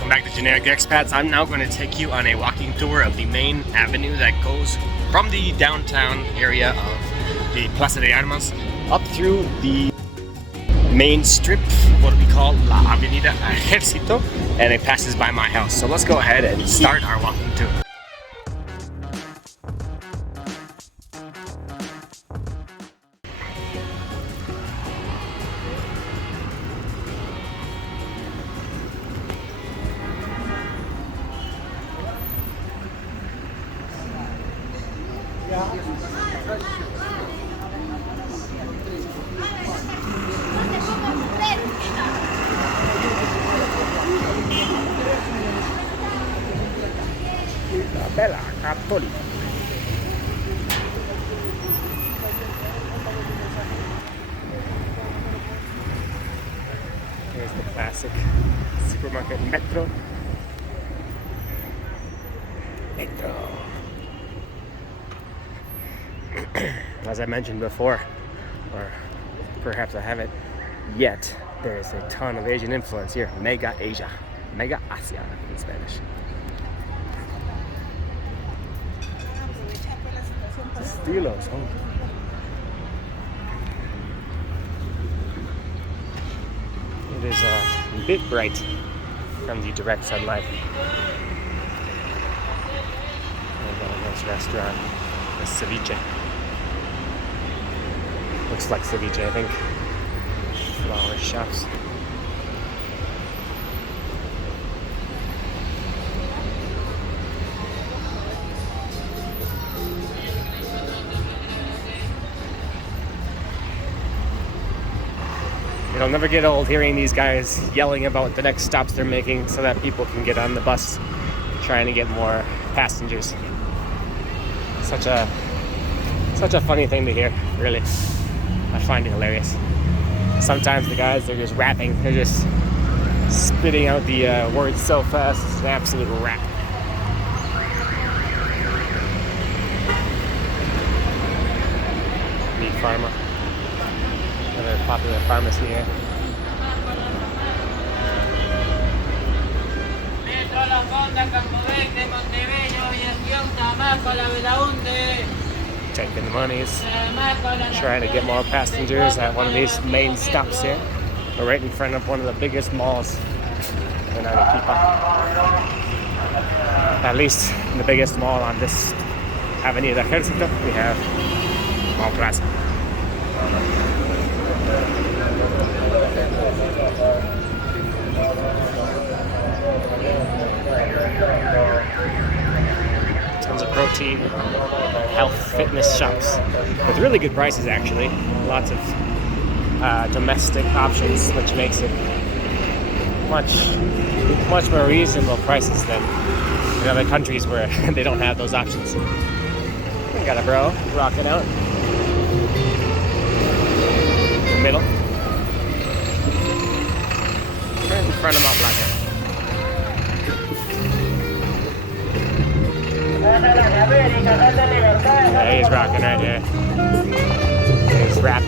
Welcome back to Generic Expats. I'm now going to take you on a walking tour of the main avenue that goes from the downtown area of the Plaza de Armas up through the main strip, what we call La Avenida Ejército, and it passes by my house. So let's go ahead and start our walking tour. Bella Cattolica. Here's the classic supermarket Metro. As I mentioned before, or perhaps I haven't yet, there's a ton of Asian influence here. Mega Asia. Mega Asia in Spanish. Estilos, huh? It is a bit bright from the direct sunlight. We've got a nice restaurant, the ceviche. Looks like ceviche, I think. Flower shops. It'll never get old hearing these guys yelling about the next stops they're making so that people can get on the bus trying to get more passengers. Such a funny thing to hear, really. I find it hilarious. Sometimes the guys, they're just rapping. They're just spitting out the words so fast. It's an absolute rap. Meat Pharma. Another popular pharmacy here. Taking the monies, trying to get more passengers at one of these main stops here. We're right in front of one of the biggest malls in Arequipa. At least the biggest mall on this Avenida Ejército. We have Mall Plaza. Tons of protein, health, fitness shops with really good prices actually. Lots of domestic options, which makes it much more reasonable prices than in other countries where they don't have those options. We got a bro rocking out. Middle. Right in front of Mall Plaza. Yeah, he's rocking right here. He's rap.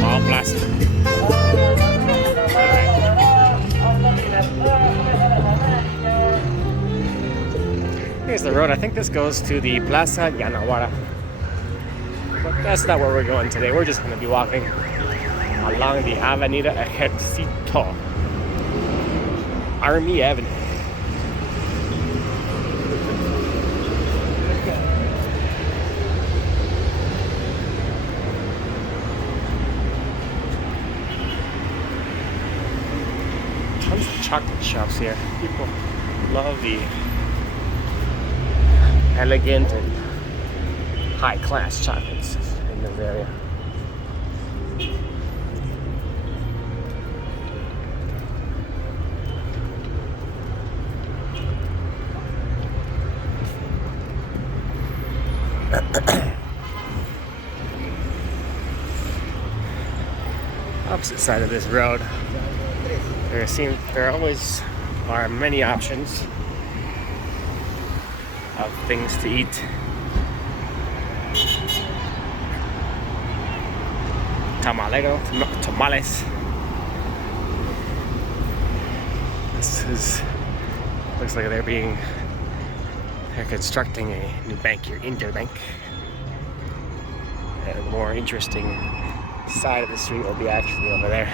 Mall Plaza. Here's the road. I think this goes to the Plaza Yanawara. But that's not where we're going today. We're just going to be walking along the Avenida Ejército. Army Avenue. Tons of chocolate shops here. People love the elegant and high-class chocolates in this area. Opposite side of this road, there always are many options of things to eat. Tamales, looks like they're constructing a new bank here, Interbank. And the more interesting side of the street will be actually over there.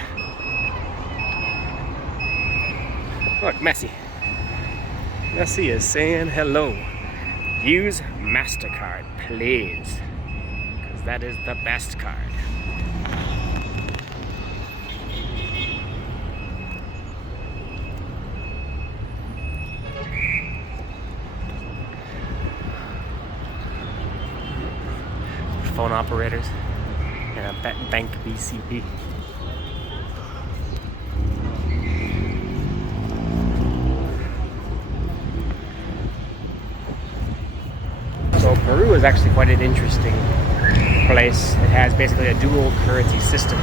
Look, Messi. Messi is saying hello. Use MasterCard, please. Because that is the best card. Phone operators and a bank BCP. So Peru is actually quite an interesting place. It has basically a dual currency system.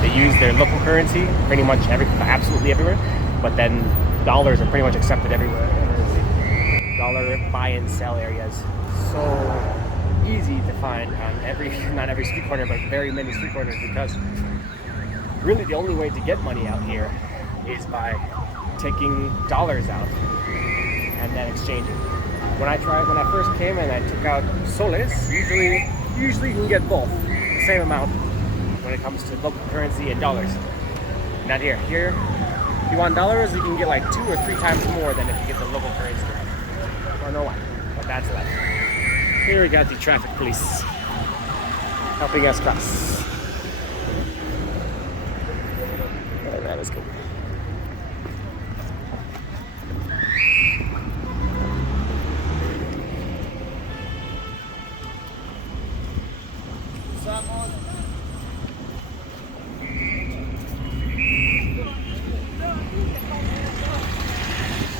They use their local currency pretty much absolutely everywhere, but then dollars are pretty much accepted everywhere. Dollar buy and sell areas. So easy to find on not every street corner, but very many street corners, because really the only way to get money out here is by taking dollars out and then exchanging. When I first came and I took out soles, usually you can get both the same amount when it comes to local currency and dollars. Not here. Here, if you want dollars, you can get like 2 or 3 times more than if you get the local currency. I don't know why, but that's life. Here we got the traffic police helping us cross. Oh, that is good.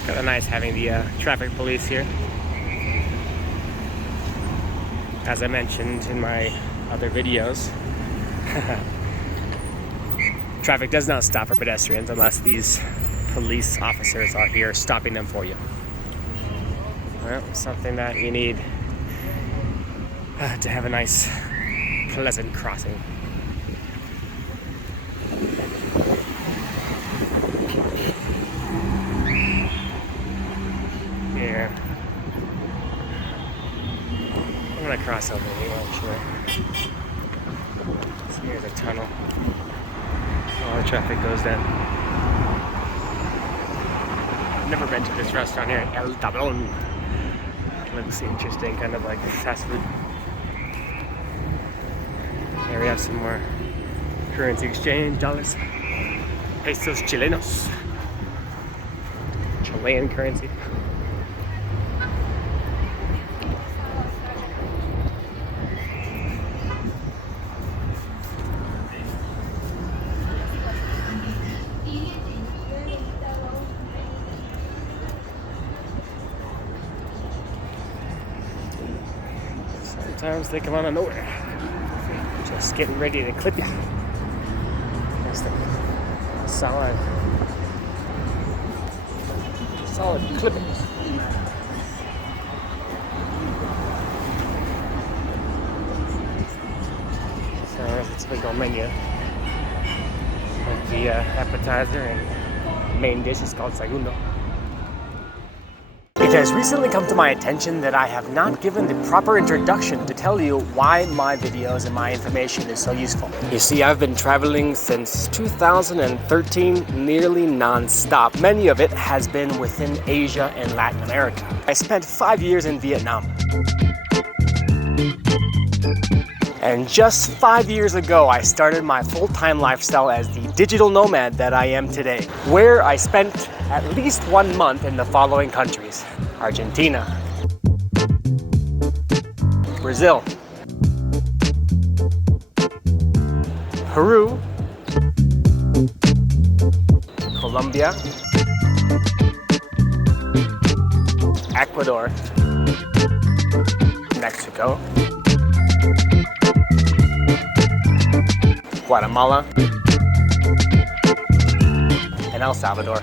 Kind of nice having the traffic police here. As I mentioned in my other videos, traffic does not stop for pedestrians unless these police officers are here stopping them for you. Well, something that you need to have a nice, pleasant crossing. Yeah. I'm gonna cross over here, I'm sure. So here's a tunnel. All the traffic goes down. I've never been to this restaurant here, El Tablon. Looks interesting, kind of like fast food. Here we have some more currency exchange, dollars. Pesos chilenos. Chilean currency. Sometimes they come out of nowhere. Just getting ready to clip you. That's the solid clippings. So it's a big old menu. Like the appetizer and main dish is called segundo. It has recently come to my attention that I have not given the proper introduction to tell you why my videos and my information is so useful. You see, I've been traveling since 2013, nearly non-stop. Many of it has been within Asia and Latin America. I spent 5 years in Vietnam. And just 5 years ago, I started my full-time lifestyle as the digital nomad that I am today, where I spent at least 1 month in the following countries: Argentina, Brazil, Peru, Colombia, Ecuador, Mexico, Guatemala, and El Salvador.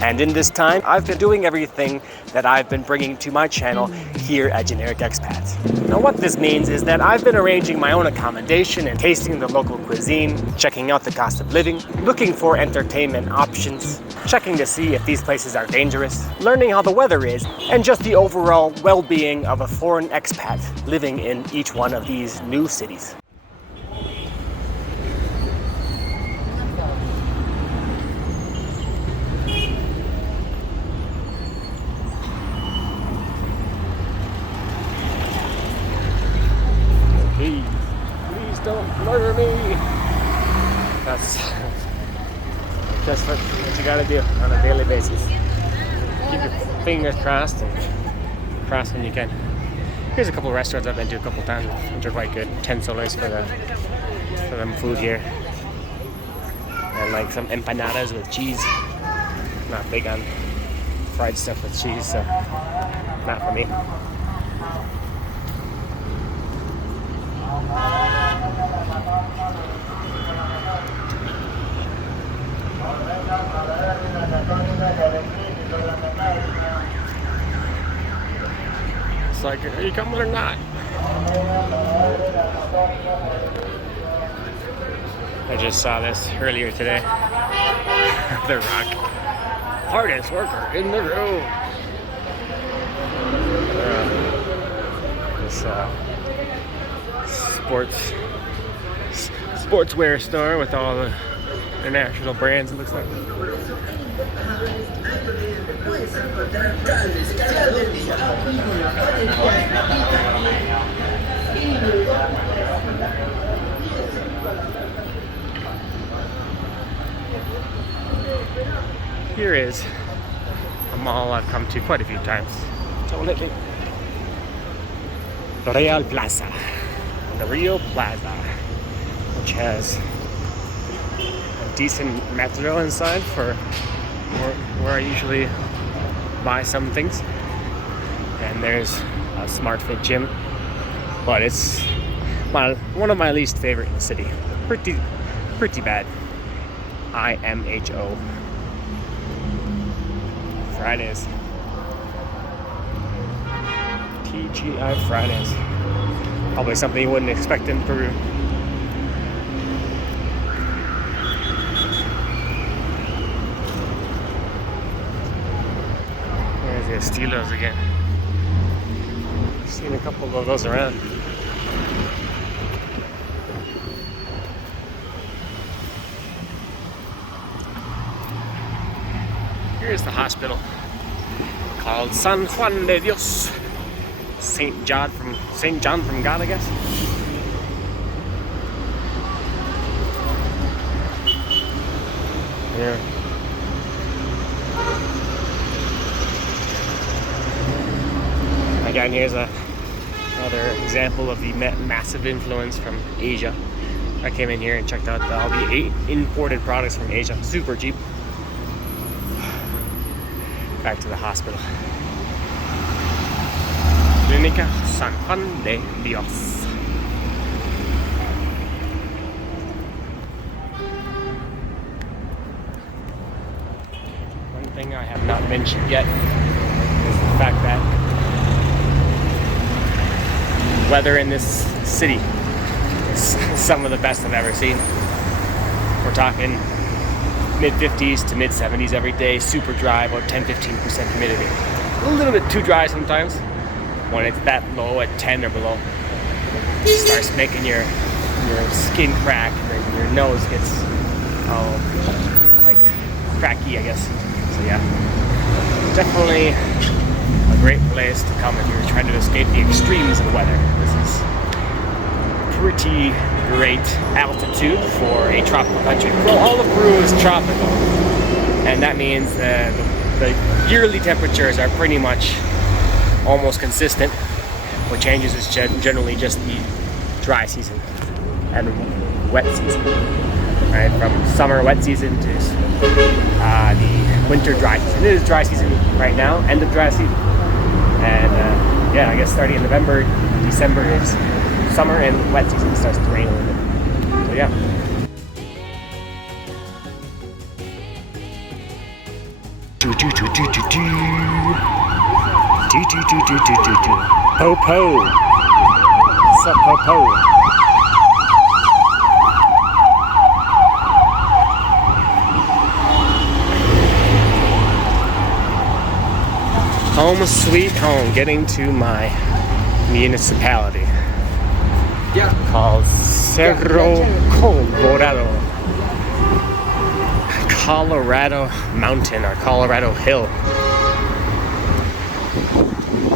And in this time, I've been doing everything that I've been bringing to my channel here at Generic Expats. Now what this means is that I've been arranging my own accommodation and tasting the local cuisine, checking out the cost of living, looking for entertainment options, checking to see if these places are dangerous, learning how the weather is, and just the overall well-being of a foreign expat living in each one of these new cities. Please don't murder me. That's just what you gotta do on a daily basis. Keep your fingers crossed and cross when you can. Here's a couple of restaurants I've been to a couple times, which are quite good. 10 soles for them food here. And like some empanadas with cheese. Not big on fried stuff with cheese, so not for me. It's like, are you coming or not? I just saw this earlier today. The Rock, hardest worker in the room. This sportswear store with all the international brands, it looks like. Here is a mall I've come to quite a few times. So lately. The Real Plaza. The Rio Plaza, which has a decent metro inside for where I usually buy some things. And there's a Smart Fit gym, but it's one of my least favorite in the city. Pretty bad. IMHO. Fridays. TGI Fridays. Probably something you wouldn't expect in Peru. There's the Estilos again. I've seen a couple of those around. Here's the hospital called San Juan de Dios. St. John from God, I guess. Yeah. Again, here's another example of the massive influence from Asia. I came in here and checked out all the imported products from Asia. Super cheap. Back to the hospital. Clínica San Juan de Dios. One thing I have not mentioned yet is the fact that weather in this city is some of the best I've ever seen. We're talking mid-50s to mid-70s every day, super dry, about 10-15% humidity. A little bit too dry sometimes. When it's that low at 10 or below, it starts making your skin crack and your nose gets all like cracky, I guess. So yeah, definitely a great place to come if you're trying to escape the extremes of weather. This is pretty great altitude for a tropical country. Well, all of Peru is tropical, and that means the yearly temperatures are pretty much almost consistent. What changes is generally just the dry season and wet season, right? From summer wet season to the winter dry season. It is dry season right now, end of dry season, and yeah, I guess starting in November, December is summer and wet season. It starts to rain a little bit. So yeah. Po po. Casa Popo. Home sweet home, getting to my municipality called Cerro Colorado. Colorado Mountain or Colorado Hill,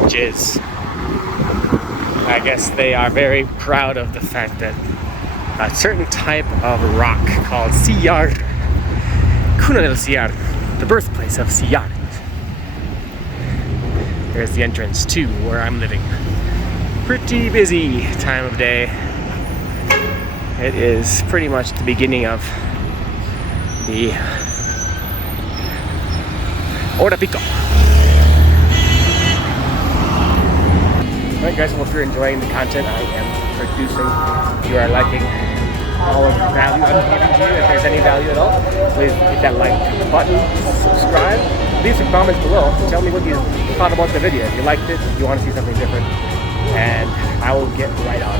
which is, I guess they are very proud of the fact that a certain type of rock called sillar, Cuna del Sillar, the birthplace of sillar. There's the entrance to where I'm living. Pretty busy time of day. It is pretty much the beginning of the Hora Pico. Alright guys, well if you're enjoying the content I am producing, if you are liking all of the value I'm giving to you, if there's any value at all, please hit that like button, subscribe, leave some comments below, tell me what you thought about the video, if you liked it, if you want to see something different, and I will get right on